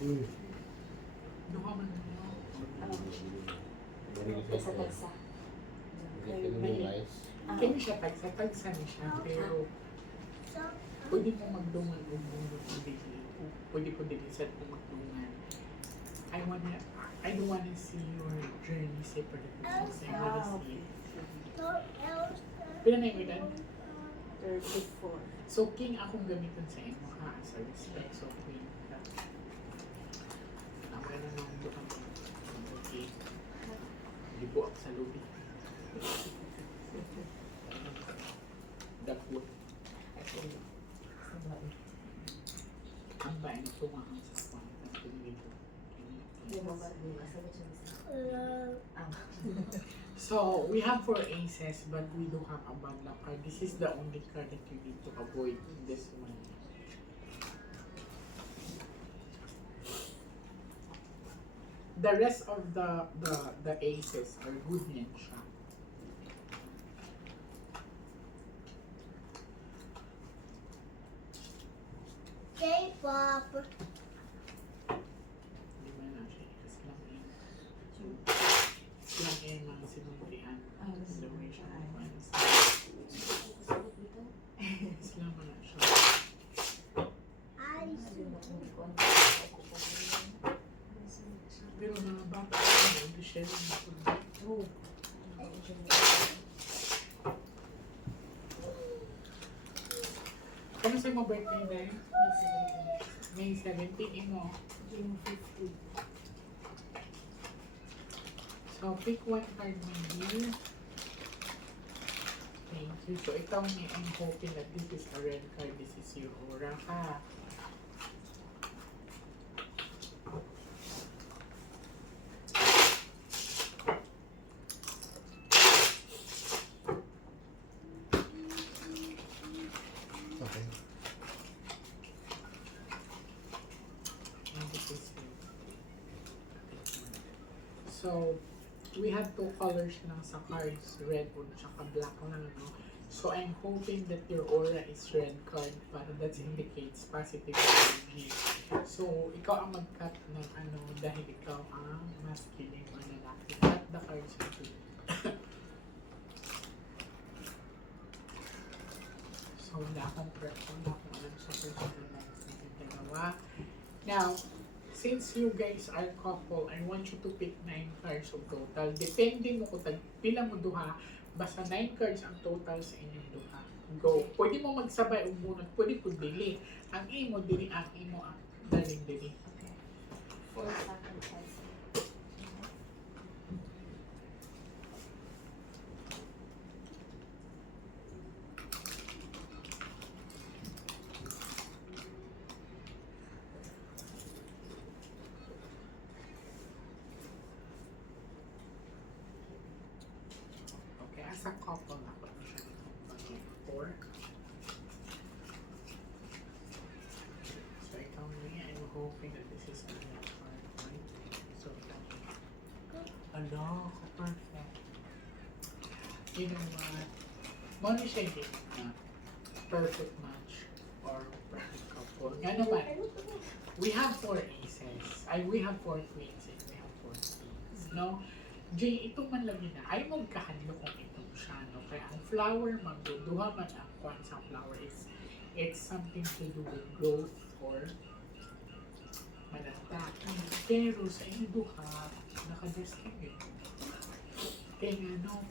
Duha man mo. Tagsa-tagsa. Kaya siya tagsa ni siya, pero pwede mo magdungan kung bunot mo dili. Pwede ko dilisan kung magdungan. I don't wanna see your journey separately. Kasi I wanna see. Pila na yung edad? 34. So, king akong gamitin sa imo ha, as a respect. So, queen ka. Ang meron ng butang okay. Hindi po ako sa lobby. Dagpo. Ang bayan ito nga ang sa kwan. Ang pinilito. So, we have 4 aces, but we do have a bad luck card. This is the only card that you need to avoid in this one. The rest of the aces are good yan siya. K-pop. Hindi man na siya. Kasi lang yun. Lang yun mga sinuntrian. The way siya kumain. Islam na siya. Pero mga bata ko, hindi siya rin ako. Kano sa'yo mo birthday dahil? May 17 mo. June 15. So, pick one card, my dear. Thank you. So, ikaw ni I'm hoping that this is a red card. This is your aura ka. Okay. And this is you. So, we have 2 colors lang sa cards, red at saka black lang, no? So, I'm hoping that your aura is red card para that indicates positive energy. So, ikaw ang mag-cut ng ano dahil ikaw ang masculine or lalaki. Cut the cards into it. So, wala akong alam sa personal life ng dalawa. Now, since you guys are couple, I want you to pick 9 cards of total. Depende mo kung pila mo duha, basta 9 cards ang total sa inyong duha. Go. Pwede mo magsabay o bunot, pwede po dili. Ang imo dili, ang imo ang daling dili. Okay. 4 sacrifices. Okay, as a couple na po siya. 4. So, ikaw niya, I'm hoping that this is a red card, right? So, ikaw. Ano, perfect. You know what? Money siya hindi na perfect match or perfect couple. Nga naman, we have 4 aces. We have 4 queens and we have 4 kings. No? Jay, ito man lang yun na. Ay magkahanlo kung itong siya. No? Kaya ang flower, magduduha man ang kwan sa flower is it's something to do with growth or malata. Pero sa inyo duha, nakadestinate. Kaya nga, no,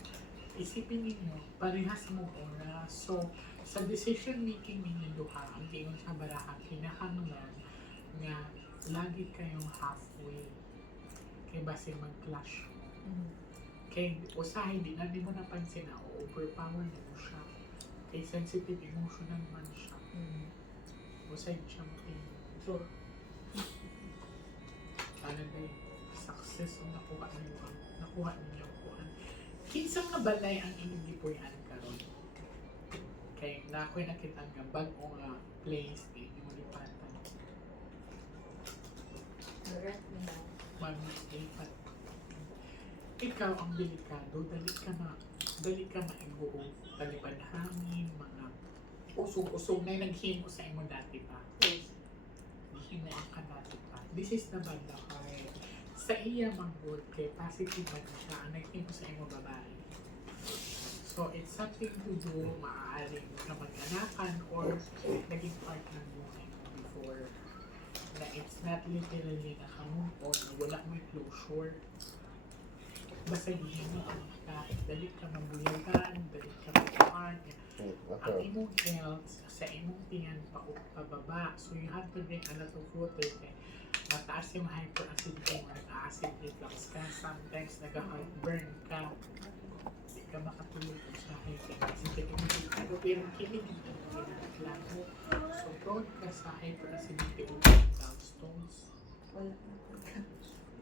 isipin ninyo, parehas mo oras. So, sa decision making ninyo duha, ang tingin sa baraha, kinahanglan nga lagi kayong halfway. Kaya base mag-clash. Kaya usahay, di mo napansin na overpower na mo siya. Kaya sensitive emotional man siya. Usahay siya matin. So, ano na success ang nakuha ninyo kuhan. Kinsang nga balay ang inyong gipuyan karon. Kaya na ako'y nakita nga bag-o nga place na inyong lipatan. Correct me now. Mag-lipat. Ikaw ang delikado, dali ka maiguo, talipad hangin, mga usog-usog na naghimo sa imo dati pa. Yes. Himo ang ka dati pa. this is the banda card. Sa iya manggod kay positive man siya ang nagtimo sa imo babae. So it's something to do maaaring na mag-anakan or naging part ng buhay mo before na it's not literally nakamove on, wala may closure. Basta hindi mo ang kahit dalit ka mabulagan, dalit ka mabuhan, ang imong health sa imong tingin pababa. So you have to drink a lot of water. Mataas yung hyperacidity mo, nag-acid reflux ka, sometimes nag-heartburn ka, hindi ka makatulog sa hyperacidity. Pero kinig yung ginagawa. So prone ka sa hyperacidity o gallstones.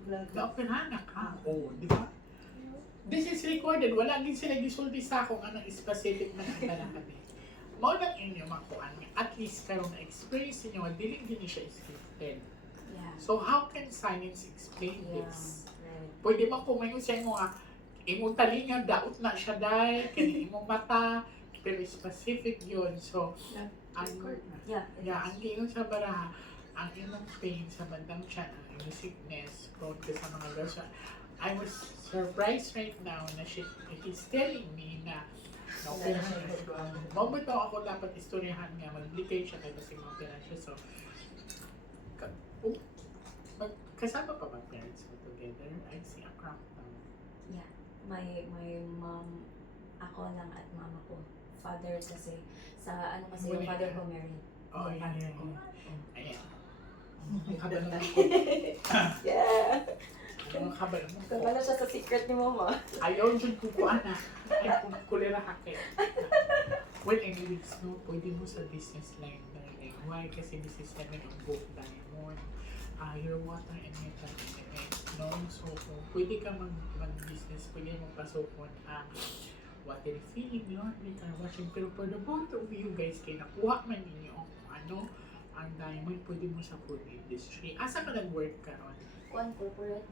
Naoperahan na ka, di ba? This is recorded. Wala din sila gisulti sa kung anong specific na nagtala kami. Mao lang inyo makuan nga. At least karon na experience niyo dili gini siya scripted. Yeah. So how can science explain Yeah. this? Right. Pwede man kumayon sa imo nga imong talinga daot na siya dai kani imong mata pero specific yun. So ang Yeah. ang giingon sa baraha ang imong pain sa bandang tiyan, ang imong sickness, prone ka sa mga gasya. I was surprised right now na he's telling me na na-opera siya. Mabot ako dapat istoryahan nga, mag-blikay siya kaya kasi ma-opera siya. So, kasama pa ba parents mo together? I see a crackdown. Yeah. My mom, ako lang at mama ko. Father kasi, sa ano kasi yung Wala. father ko married. Oh, Yeah. ayan. Ayan. Ang kabal mo. Yeah. Ang kabal mo. Kabala siya sa secret ni mama. Ayaw dyan kukuha na. Ay, kung kulira ka kayo. Well, anyways, no, pwede mo sa business line darling. Why? Kasi business line ang book diamond. Your water and metal elements, no? So, kung pwede ka mag-business, pwede mo pasokon ang water refilling, laundry, car washing. Pero for the both of you guys, kaya nakuha man ninyo kung ano ang diamond, pwede mo sa food industry. Asa ka nag-work ka ron? One corporate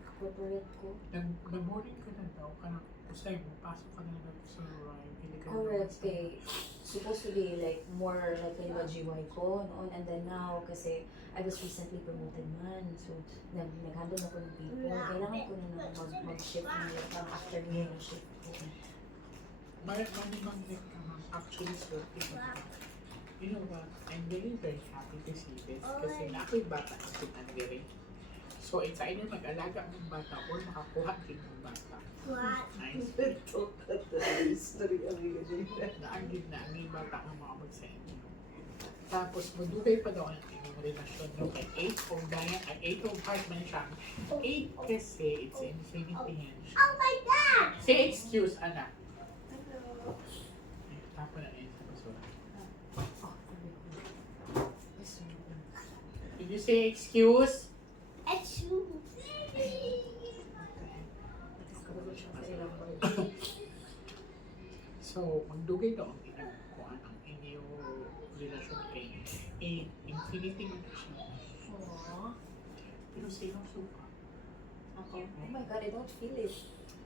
ko. Nag-boarding ka na daw, ka na, usay mo, pasok ka na daw sa Ryan, hindi ka Correct. Eh, supposed to be like more like yung GY ko noon, and then now kasi I was recently promoted man, so nag-handle ako ng people. Kailangan ko na mag-shift ng yung afternoon ng shift ko. Maraming ka ma'am, actually sorting ka. You know what, I'm very very happy to see this kasi na ako'y bata na pinandirin. So it's either mag-alaga ng bata or makakuha din ng bata. What? Nice. Naagid na ang yung bata ang makabag sa inyo. Tapos madugay pa daw ang inyong relasyon. No? Kay 8 of diamond, 8 of heart man siya. 8 kasi it's infinity yan siya. Oh my God! Say excuse, anak. Tapos na yun sa basura. Did you say excuse? It's you. So, magdugay daw ang inyong kung anong inyong relasyon kay infinity mo na siya. Aww. Pero sino suka? Ako. Oh my God, I don't feel it.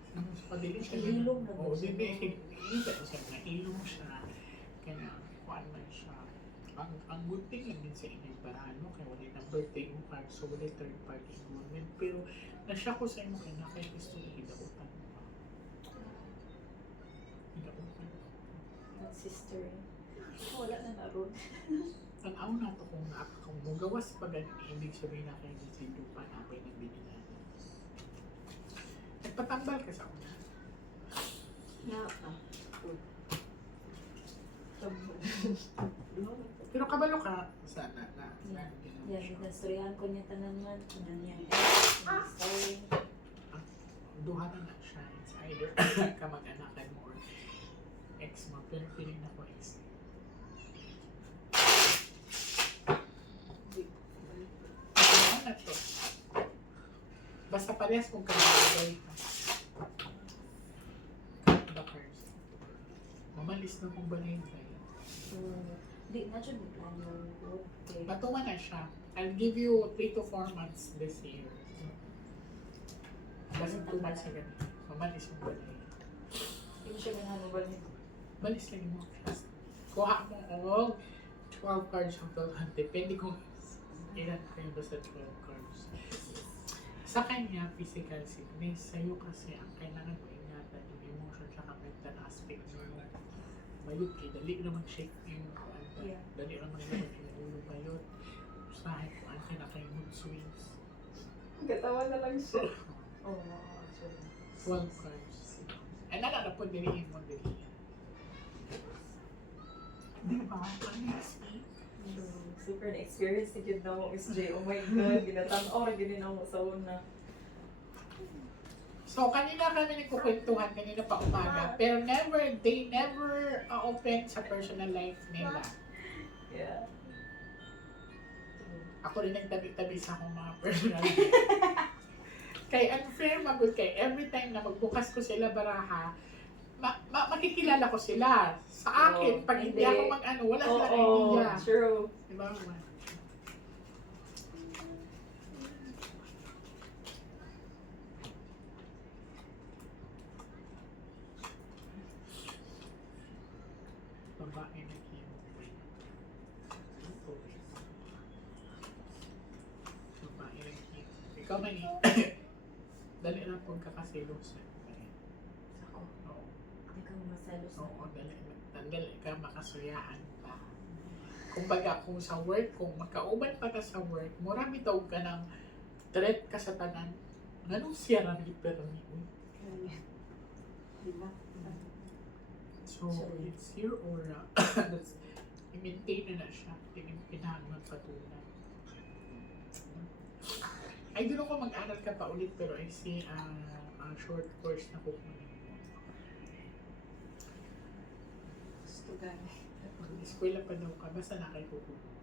Sino suka? Dili siya. Ilong na Oo, ba siya? hindi ka siya. Nailong siya. Kaya, kuan man siya. Ang good thing yun din sa inyong parano, kaya wala na birthday mo card, so wala third party involvement. Pero, nasya ko sa inyo kaya na kaya gusto ko hidautan mo pa. Hidautan. Not sister. Wala na naroon. Tanaw na to kung magawas pa ganun, ibig sabihin na kayo sa lupa na kayo ng binigyan. Nagpatambal ka sa una. Yeah. Pero kabalo ka sana na Yeah, nastoryahan ko niya tanan man. Tanan niya. Sorry. duha na siya. It's either kamag-anakan mo or ex mo. Pero feeling na ko ex. Ano na to? Basta parehas kung kamagay ka. Bakers. Mamalis na kung balay tayo. Di na siya may plan yung good. Okay. Matuwa na siya. I'll give you 3 to 4 months this year. Basta 2 months na ganun. Mamalis yung balay. Hindi ko siya ganun ba niya? Balis lang mo. Kuha mo og 12 cards of 12. Depende kung Ilan kayo ba sa 12 cards? Sa kanya, physical sickness. Sa'yo kasi, ang kailangan mo ingatan yung emotion tsaka mental aspect mo. Bayot kay dali naman shake yung Yeah. dali naman naman yung ulo bayot. Usahin ko ang kinakay mood swings. Katawa na lang siya. Oo, actually. 12 cards. Ay, nalala po, dilihin mo, dilihin. Diba? Ang nice eh. Super na-experience ni Kid na mo, Miss J. Oh my God, ginatanaw ra gini na mo sa una. So, kanina kami nagkukwentuhan, kanina pa umaga, pero they never open sa personal life nila. Yeah. Ako rin nagtabi-tabi sa akong mga personal life. Kay unfair magod kay every time na magbukas ko sila baraha, makikilala ko sila. Sa akin, Oo, pag hindi hindi. ako mag-ano, wala Oo, silang idea. true. Diba? Babae na kinuwi. Babae na kinuwi. Ikaw man eh. Dali lang pong kakasilosan. Ako, Oo. hindi ka masalos na. Oo, dali ka makasuyahan pa. Kumbaga, kung sa work, kung makauban pa ka sa work, marami daw ka ng threat ka sa tanan. Ganun siya na pero ni Diba? So, it's your aura. That's, i-maintain na siya. Pinahangman patunan. I don't know kung mag-aral ka pa ulit, pero I see a short course na kukunin mo. Gusto gani. Eskwela pa daw ka, basta na kayo kukunin.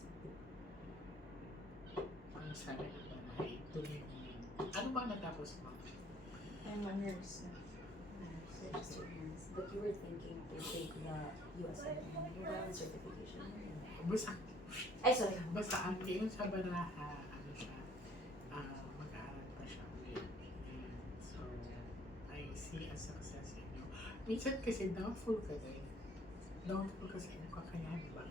Ang sabi na ba na ituloy mo yun. Ano ba natapos mo? I'm a nurse. But you were thinking to take the USM, yung certification. Basta, Ay, sorry. basta ang ngayon sa baraha, ano siya, mag-aaral pa siya ulit. And so, I see a success in you. Minsan kasi doubtful ka din. Doubtful kasi ano kakayahan ba?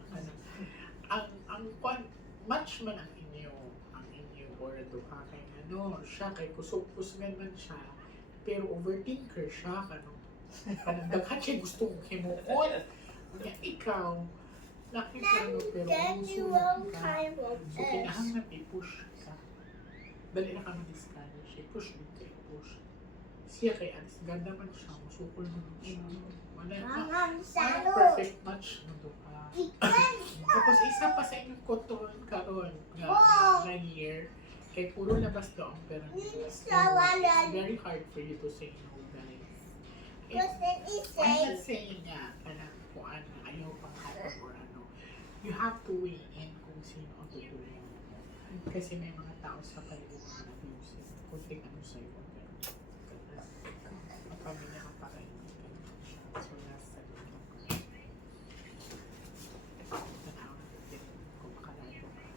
Match man ang inyo or duha kay ano, siya kay kusog-kusgan man siya, pero overthinker siya, kanang siya gusto mong himuon. Kaya ikaw, nakita mo pero umusunod ka. So, kinahanglan i-push ka. Dali na ka mag-discover siya. Push din ka, i-push. Siya kay Alice, ganda man siya, musukol mo siya. Wala perfect match mo doon. Tapos isa pa sa inyong control karon na year, kay puro labas doon pero it's very hard for you to say no, guys. I'm not saying nga kanang kung ano, ayaw pang hatag or ano. You have to weigh in kung sino ang tutulong mo. Kasi may mga tao sa kalibutan na abusive. Kung ano sa'yo, pero ang pamilya ang pakaibigan siya. So, nasa doon lang ko. Tanaw natin kung makalayo ka.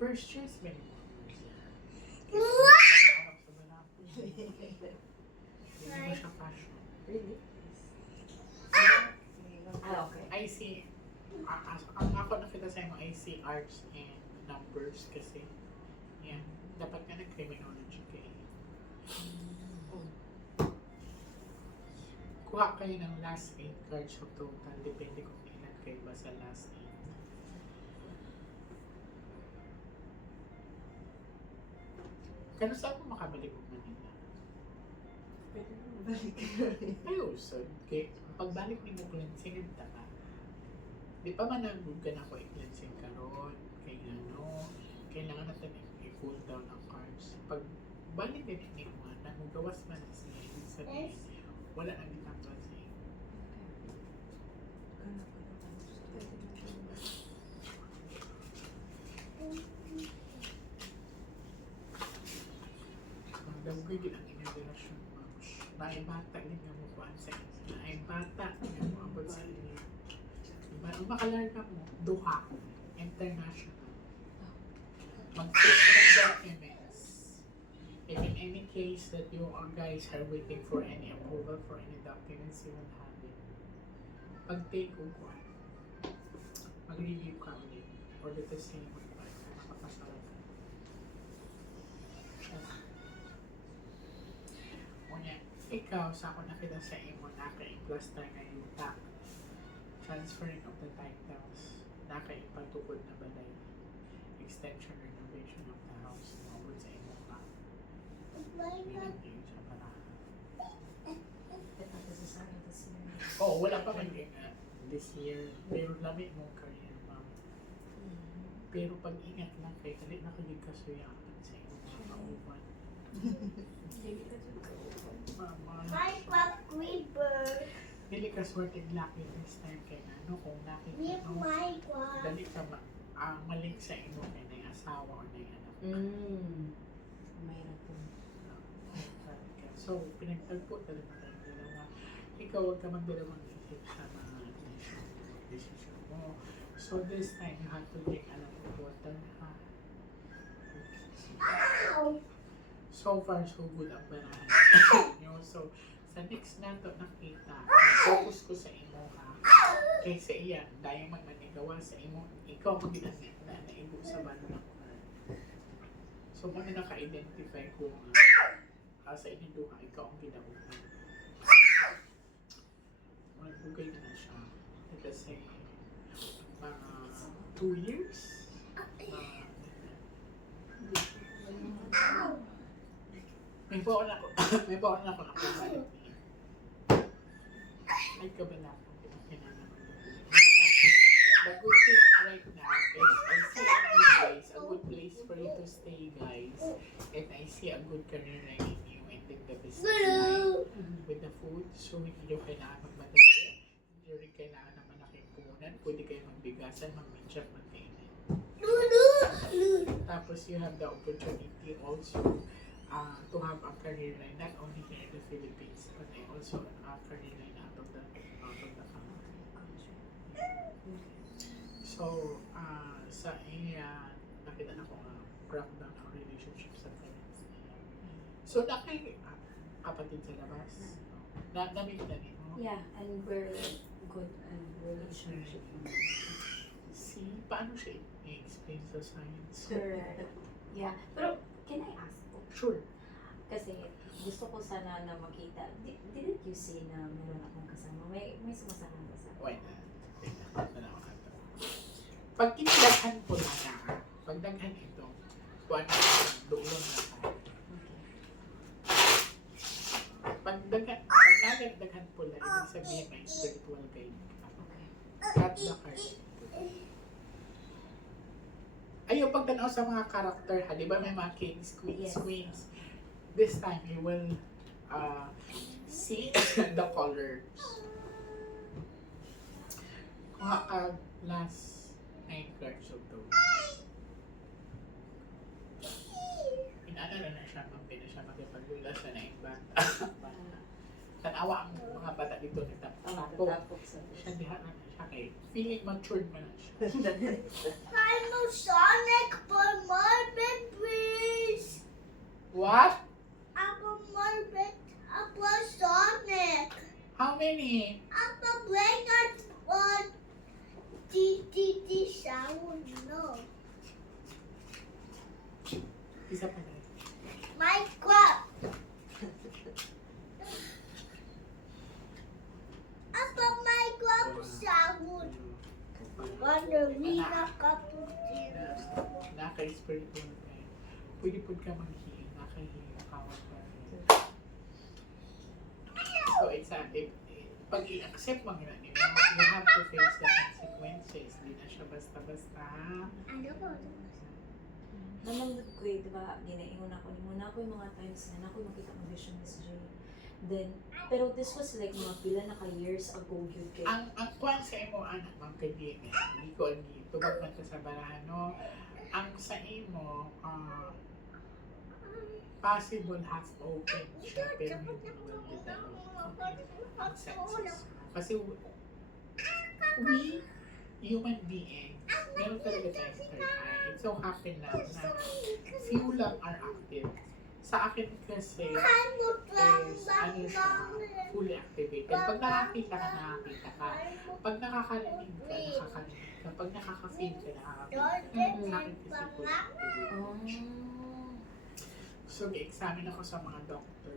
First choice, may hindi mo siya passion. Really? Okay. I see, ang ako nakita sa mo, I see arts and numbers kasi, yan, dapat ka nag-criminology ka eh. Kuha kayo ng last 8 cards of total, depende kung ilan kayo ba sa last 8. Kano saan mo makabalik ng Manila? Pwede mo balik. Ayaw, so, okay. Pagbalik ni mo cleansing ang taka. Di pa man nagod ka na ko i-cleansing karon. Kaya ano, kailangan natin i-cool down ang cards. Pagbalik din ni mo, nagagawas man na siya. Ibig sabihin, wala nang ditanggal sa iyo. Dawgay din ang inyong relasyon, ma'am. Naibata din nga mo kuhaan sa inyo. Naibata din nga mo abot sa inyo. Diba? Ang makalarga mo, duha, international. Mag-fix ng documents. that you guys are waiting for any approval for any documents, you will have it. Pag take ko, mag-review ka ulit. Or dito siya makapasal ka. Unya, ikaw, sa ako nakita sa imo, naka-plaster ngayon ta. Transferring of the titles, naka-ipatukod na balay. Extension renovation of the house, mawag sa imo ka. Meaning sa parahan. Oo, wala pa man this year. Pero lamig mong career, ma'am. Pero pag-ingat lang kay dali na kagig kasuyakan sa iyong mga kauban. Mama, Minecraft Creeper. dili ka swerte lucky this time kay ano kung nakita With mo, Minecraft. dali ka malik sa imo kay na asawa o na anak. Mayroon po. So, pinagtagpo talaga tayong dalawa. Ikaw, huwag ka magdalawang isip sa mga decision mo. So, this time, you have to take a lot of water, ha? Ow! So far, so good ang barahan. So, sa next na to nakita, focus ko sa imo, ha? Kaysa iya, dahil man manigawa sa imo, ikaw mag-inasin na naibo sa banang. So, kung naka-identify ko sa inyong duha, ikaw ang ginabutan. Magbugay na siya. Kasi, mga 2 years? May baon ako. May baon ako na kumalik niya. May kabala ako. The good thing right now is I see a good place, a good place for you to stay, guys. And I see a good career in you and in the business line with the food. So, hindi nyo kailangan magmadali. Hindi rin kailangan ng malaking punan. Pwede kayo magbigasan, mag-meet magkainin. Tapos, you have the opportunity also to have a career line, not only here in the Philippines, but also a career line out of the country. So, sa iya, nakita na ko crackdown ang relationship sa parents niya. So, kapatid sa labas, namit na rin mo. Yeah, and we're good and relationship. See, paano siya i-explain sa science? Correct. Yeah, pero can I ask po? Sure. Kasi gusto ko sana na makita. Didn't you say na meron akong kasama? May sumasama ba sa Wait na. Pag kinilaghan po na pag daghan ito, kuwan na doon na tayo. Pag nagdaghan po na, ibig sabihin may spiritual guide ka. Cut the card. Ayaw pag tanaw sa mga character ha, di ba may mga kings, queens, Yes. queens. This time you will see the colors. Kuha ka last 9 cards of those. Inana na siya, mampi na siya magpaglulas siya na yung bata. Tanawa ang mga bata dito nagtapos. tapos sa Siya diha na siya kay feeling matured man na siya. Final Sonic for Marvin, please. What? Apple Marvin, Apple Sonic. How many? Apple Blanket on TTT sound, no. Isa pa na. Minecraft. Apple Minecraft sound. Ballerina cappuccino. Naka-spiritual kayo. Pwede po ka mag-heal. Naka-heal. Nakawag pa rin. So, it's a, pag i-accept mo nga nila, you have to face the consequences. Hindi na siya basta-basta. Ano ko? Namang ko eh, diba, ginaingon ako ni muna ako yung mga times na ako makita ko vision Miss J. Then, pero this was like mga pila na ka-years ago yun kay. Ang kuwan sa imo, anak, mga kaibigan, hindi ko ang tubag man ka sa barahan, no? Ang sa imo, possible half open siya, pero hindi mo develop ang senses. Kasi we, human beings, meron talaga tayong third eye. It so happen lang na few lang are active. Sa akin kasi, I would is, ano siya, fully activated. Pag nakakita ka. Pag nakakarinig ka, nakakarinig ka. Pag nakaka-feel ka, nakaka-feel ka. Sa akin kasi fully activated. Oh. So, may-examine ako sa mga doctor.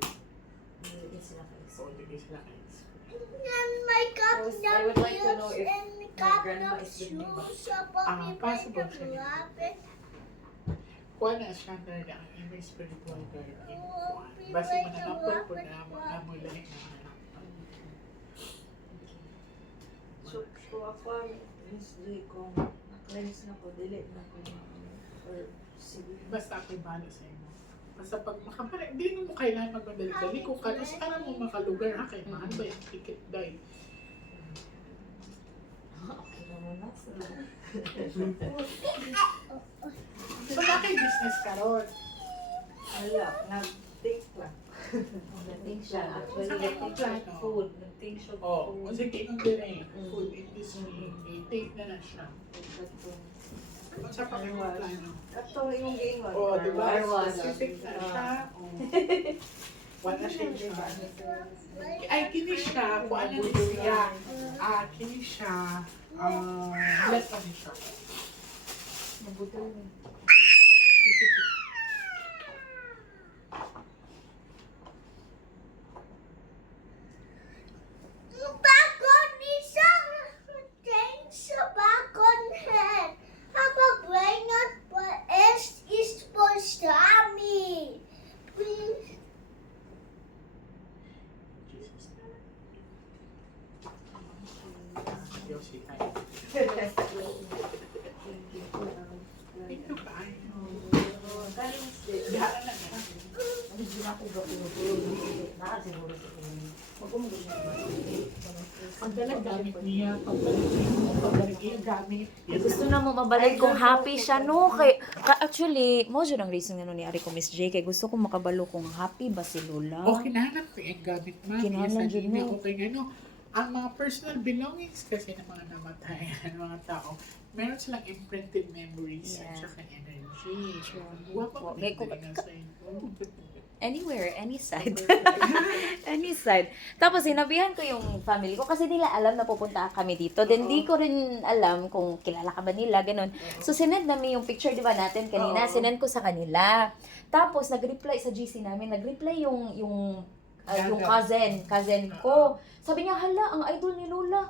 Hindi sila So, ka-explain. hindi sila ka-explain. And my cup I would like to know if and my cup grandma of is with me, but- shoes sa papi possible pa siya. malapit. Kuha na siya talaga ang imay spiritual guardian. Basta mananapol po na mo lahat ng anak. So ako Miss Lee kung na-cleanse na ko, dili na ko or sige. Basta ako'y bahala sa inyo. Basta pag makabalik, hindi mo kailangan magmadali-dali ko ka. Tapos alam mo makalugar ha kay mahal ba yung ticket dahil. Okay naman na sa Wala kay business ka ron. wala, nag-think lang. Nag-think siya. Actually, Sa nag-think siya plano. food. Nag-think siya Oo, food. kasi kailang din eh. Food industry. I-take na siya. Sa pag-plano. Ato yung gingon. Oo, di ba? Car wash. Specific na siya. Oo. Wala siya siya. Ay, kini siya. Kung ano ni siya. Kini siya. Let pa niya siya. Nabutol niya. Bakon isang ting sa bakon head. Habang brainot pa is for Sammy. Please. Jesus. Diyos, ikay. Thank you, bye. Dihala na nga. Hindi na ako ba pinutulog. Nakasiguro sa kanya. Mag-umulog na ba? Pagdalag gamit niya, pagbalik niya gamit. Gusto na mo mabalik kung happy siya, no? Kay, actually, mo dyan ang reason nga no ni Ari ko, Miss J, kay gusto ko makabalo kung happy ba si Lola. O, kinahanap ko yung gamit mo. Kinahanap Kaya yun sabi mo. ko kay ano, ang mga personal belongings kasi ng mga namatay, ng mga tao, meron silang imprinted memories at Yeah. saka energy. True. Huwag mo May ko na sa inyo. Anywhere, any side. Any side. Tapos sinabihan ko yung family ko kasi nila alam na pupunta kami dito. Then di ko rin alam kung kilala ka ba nila, ganun. So sinend namin yung picture, di ba natin kanina, Oo. sinend ko sa kanila. Tapos nag-reply sa GC namin, nag-reply yung cousin ko. Sabi niya, hala, ang idol ni Lola.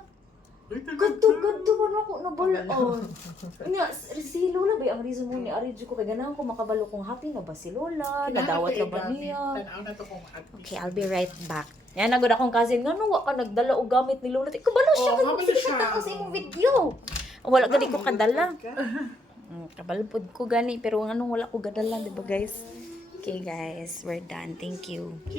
Gadto ba na ako nabalaan? Nga, si Lola ba ang reason mo ni Aridjo ko kay ganahan ko makabalo kung happy na ba si Lola? Nadawat na ba niya? Tanaw na to kung at Okay, I'll be right back. Yan, nagod akong cousin nga, wa ka nagdala o gamit ni Lola. Kabalo siya, Oh, kabalo kasi siya. kita ko sa imong video. Wala gani ko kadala. Kabalpod ko gani, pero anong wala ko gadala, di ba guys? Okay guys, we're done. Thank you.